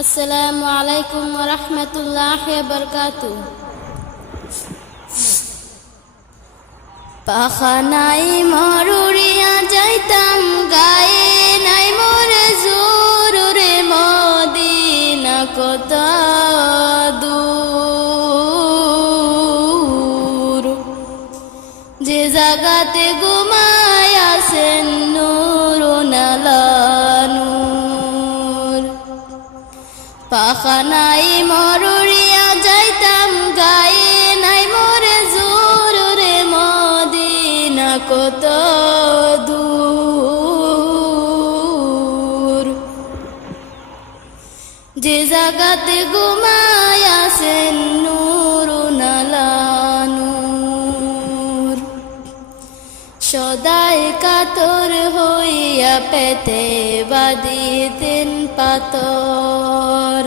আসসালামু আলাইকুম ওয়া রাহমাতুল্লাহি ওয়া বারাকাতুহু। পাখানাই মরুরিয়া যাইতাম গায়ে নাই মোরে জোরে মদিনা কত দূর, যে জাগাতে ঘুমায় আছেন নূরুন আলা নূর। পাখানাই মরুরিয়া যাইতাম গায়ে নাই মোরে জোরে মদিনা কত দূর, যে জাগাতে ঘুমায় আছেন নূরুন আলা নূর। সদাই কাতর হইয়া পেতে বাঁধিতেন পাতর,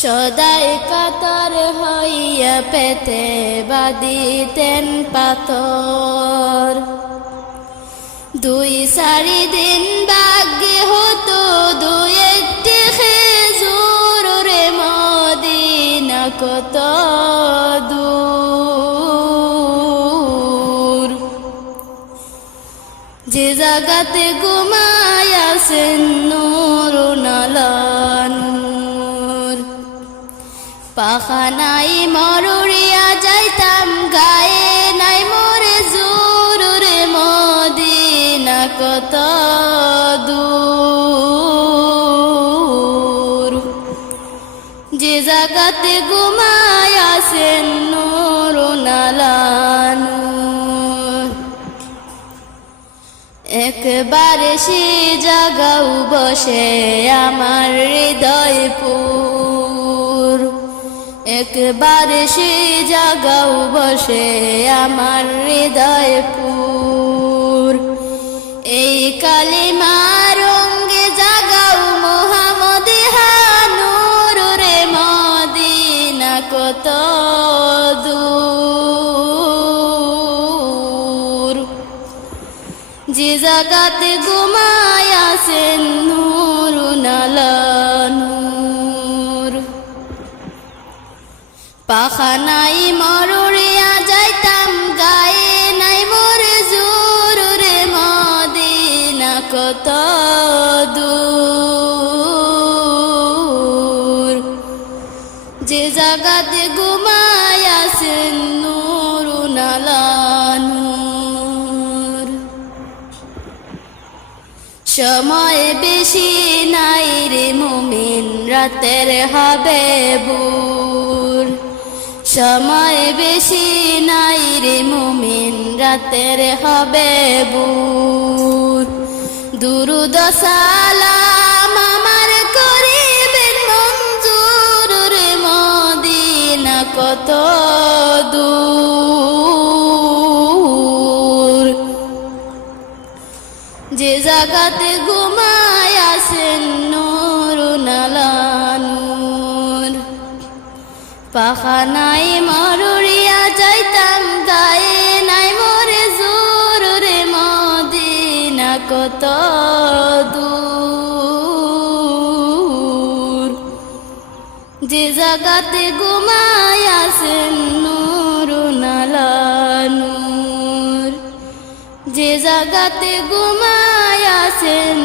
সদাই কাতর হইয়া পেতে বাঁধিতেন পাতর। 2-4 দিন বাগে হতো 2-1টি খেজুর, রে মদিনা কত দূর, যে জাগাতে ঘুমায় আছেন নূরুন আলা নূর। পাখানাই মরুরিয়া যাইতাম গায়ে নাই মোরে জোরে মদিনা কত দূর, যে জাগাতে ঘুমায় আছেন নূরুন আলা নূর। একবারে সে জাগাও বসে আমার হৃদয়পুর, একবারে সে জাগাও বসে আমার হৃদয়পুর। এই কালিমার রঙ্গে জাগাও মুহাম্মদি নূর, রে মদিনা কত দূর, যে জাগাতে ঘুমায় আছেন নূরুন আলা নূর। পাখানাই মরুরিয়া যাইতাম গায়ে নাই মোরে জোরে মদিনা কত দূর, যে জাগাতে ঘুমায় আছেন নূরুন আলা নূর। সময় বেশি নাই রে মুমিন রাতের হবে ভোর, সময় বেশি নাই রে মুমিন রাতের হবে ভোর। দুরুদ সালাম আমার করিবেন মঞ্জুর, রে মদিনা কত দূর, যে জাগাতে ঘুমায় আছেন নূরুন আলা নূর। পাখানাই মরুরিয়া যাইতাম গায়ে নাই মোরে জোরে মদিনা কত দূর, যে জাগাতে ঘুমায় আছেন নূরুন আলা নূর, যে জাগাতে ঘুমায় আছেন